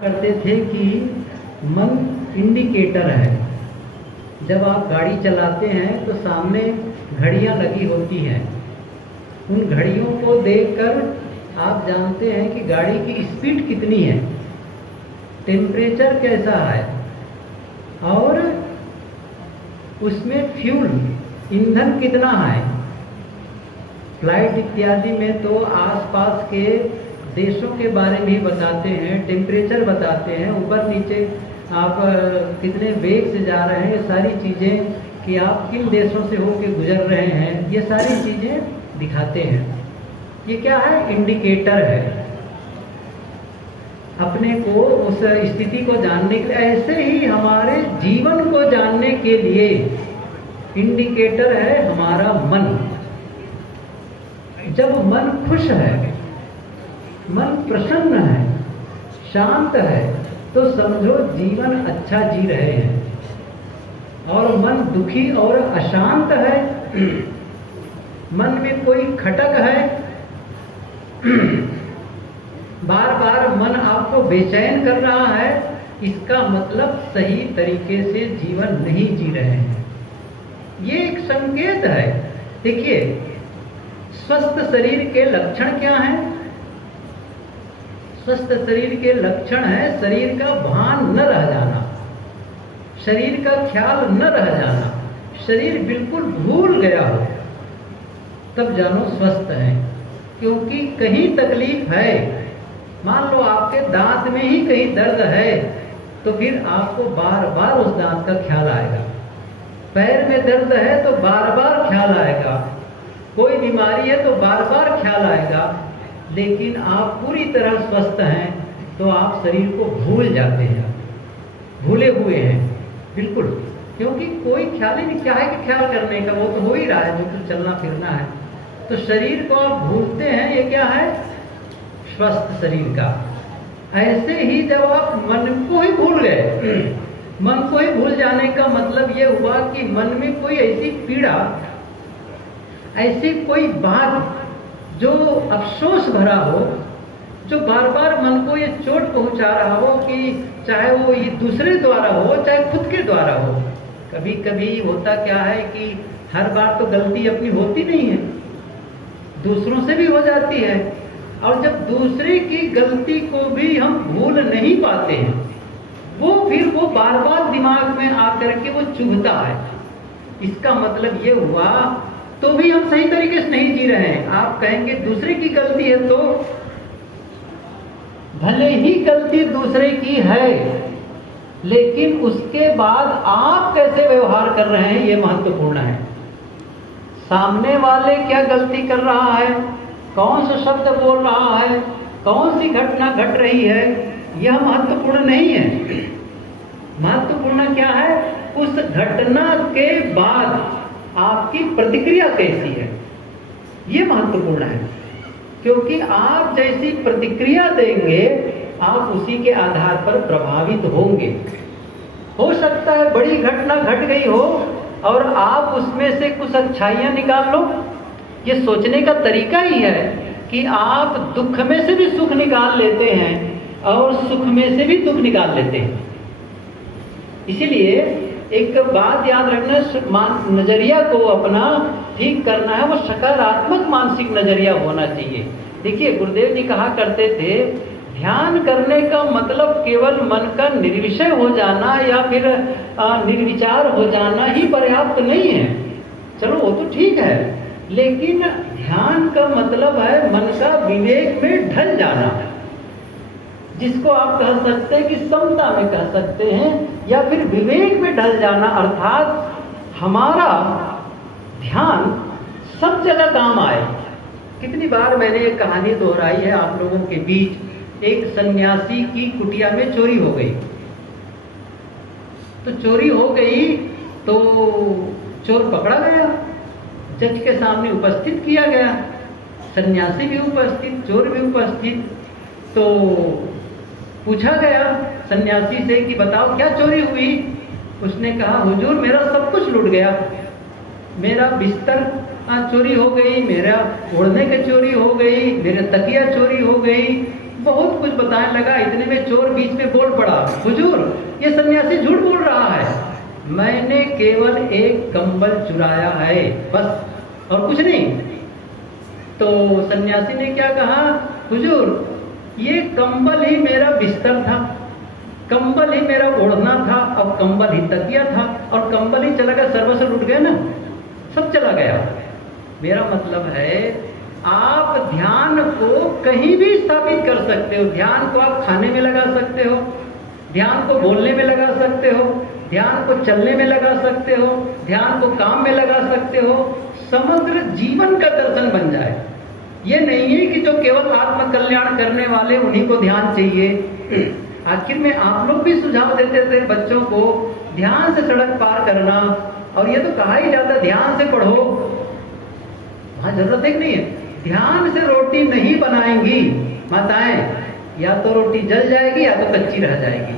करते थे कि मन इंडिकेटर है। जब आप गाड़ी चलाते हैं तो सामने घड़ियां लगी होती हैं। उन घड़ियों को देखकर आप जानते हैं कि गाड़ी की स्पीड कितनी है, टेम्परेचर कैसा है, और उसमें फ्यूल ईंधन कितना है। फ्लाइट इत्यादि में तो आसपास के देशों के बारे में भी बताते हैं, टेम्परेचर बताते हैं, ऊपर नीचे आप कितने वेग से जा रहे हैं, ये सारी चीज़ें, कि आप किन देशों से होकर गुजर रहे हैं, ये सारी चीज़ें दिखाते हैं। ये क्या है? इंडिकेटर है, अपने को उस स्थिति को जानने के लिए। ऐसे ही हमारे जीवन को जानने के लिए इंडिकेटर है हमारा मन। जब मन खुश है, मन प्रसन्न है, शांत है, तो समझो जीवन अच्छा जी रहे हैं। और मन दुखी और अशांत है, मन में कोई खटक है, बार बार मन आपको बेचैन कर रहा है, इसका मतलब सही तरीके से जीवन नहीं जी रहे हैं। ये एक संकेत है। देखिए, स्वस्थ शरीर के लक्षण क्या हैं? स्वस्थ शरीर के लक्षण है शरीर का भान न रह जाना, शरीर का ख्याल न रह जाना, शरीर बिल्कुल भूल गया हो, तब जानो स्वस्थ है। क्योंकि कहीं तकलीफ है, मान लो आपके दांत में ही कहीं दर्द है, तो फिर आपको बार बार उस दांत का ख्याल आएगा। पैर में दर्द है तो बार बार ख्याल आएगा, कोई बीमारी है तो बार बार ख्याल आएगा। लेकिन आप पूरी तरह स्वस्थ हैं तो आप शरीर को भूल जाते हैं, भूले हुए हैं बिल्कुल, क्योंकि कोई ख्याल ही नहीं। क्या है कि ख्याल करने का, वो तो हो ही रहा है, जो कुछ चलना फिरना है, तो शरीर को आप भूलते हैं। ये क्या है? स्वस्थ शरीर का। ऐसे ही जब आप मन को ही भूल गए, मन को ही भूल जाने का मतलब ये हुआ कि मन में कोई ऐसी पीड़ा, ऐसी कोई बात जो अफसोस भरा हो, जो बार बार मन को ये चोट पहुंचा रहा हो, कि चाहे वो ये दूसरे द्वारा हो, चाहे खुद के द्वारा हो। कभी कभी होता क्या है कि हर बार तो गलती अपनी होती नहीं है, दूसरों से भी हो जाती है। और जब दूसरे की गलती को भी हम भूल नहीं पाते हैं, वो बार बार दिमाग में आकर के वो चुभता है। इसका मतलब ये हुआ तो भी हम सही तरीके से नहीं जी रहे हैं। आप कहेंगे दूसरे की गलती है, तो भले ही गलती दूसरे की है, लेकिन उसके बाद आप कैसे व्यवहार कर रहे हैं, ये महत्वपूर्ण है। सामने वाले क्या गलती कर रहा है, कौन सा शब्द बोल रहा है, कौन सी घटना घट रही है, यह महत्वपूर्ण नहीं है। महत्वपूर्ण क्या है? उस घटना के बाद आपकी प्रतिक्रिया कैसी है, ये महत्वपूर्ण है। क्योंकि आप जैसी प्रतिक्रिया देंगे, आप उसी के आधार पर प्रभावित होंगे। हो सकता है बड़ी घटना घट गई हो और आप उसमें से कुछ अच्छाइयाँ निकाल लो। ये सोचने का तरीका ही है कि आप दुख में से भी सुख निकाल लेते हैं और सुख में से भी दुख निकाल लेते हैं। इसीलिए एक बात याद रखना, नजरिया को अपना ठीक करना है, वो सकारात्मक मानसिक नजरिया होना चाहिए। देखिए, गुरुदेव जी कहा करते थे, ध्यान करने का मतलब केवल मन का निर्विषय हो जाना या फिर निर्विचार हो जाना ही पर्याप्त नहीं है। चलो वो तो ठीक है, लेकिन ध्यान का मतलब है मन का विवेक में ढल जाना, जिसको आप कह सकते हैं कि समता में कह सकते हैं, या फिर विवेक में ढल जाना। अर्थात हमारा ध्यान सब जगह काम आए। कितनी बार मैंने ये कहानी दोहराई है आप लोगों के बीच। एक सन्यासी की कुटिया में चोरी हो गई, तो चोरी हो गई तो चोर पकड़ा गया, जज के सामने उपस्थित किया गया, सन्यासी भी उपस्थित, चोर भी उपस्थित। तो पूछा गया सन्यासी से कि बताओ क्या चोरी हुई। उसने कहा, हुजूर मेरा सब कुछ लूट गया, मेरा बिस्तर चोरी हो गई, मेरा ओढ़ने की चोरी हो गई, मेरा तकिया चोरी हो गई, बहुत कुछ बताने लगा। इतने में चोर बीच में बोल पड़ा, हुजूर ये सन्यासी झूठ बोल रहा है, मैंने केवल एक कंबल चुराया है बस, और कुछ नहीं। तो सन्यासी ने क्या कहा, हुजूर ये कंबल ही मेरा बिस्तर था, कंबल ही मेरा ओढ़ना था, और कंबल ही तकिया था, और कंबल ही चला गया, सर्वस्व लुट गया ना, सब चला गया। मेरा मतलब है आप ध्यान को कहीं भी स्थापित कर सकते हो। ध्यान को आप खाने में लगा सकते हो, ध्यान को बोलने में लगा सकते हो, ध्यान को चलने में लगा सकते हो, ध्यान को काम में लगा सकते हो, समग्र जीवन का दर्शन बन जाए। ये नहीं है कि जो केवल आत्म कल्याण करने वाले उन्हीं को ध्यान चाहिए। आखिर में आप लोग भी सुझाव देते थे बच्चों को ध्यान से सड़क पार करना, और ये तो कहा ही जाता ध्यान से पढ़ो, वहां जरूरत है कि नहीं है। ध्यान से रोटी नहीं बनाएंगी माताएं, या तो रोटी जल जाएगी या तो कच्ची रह जाएगी।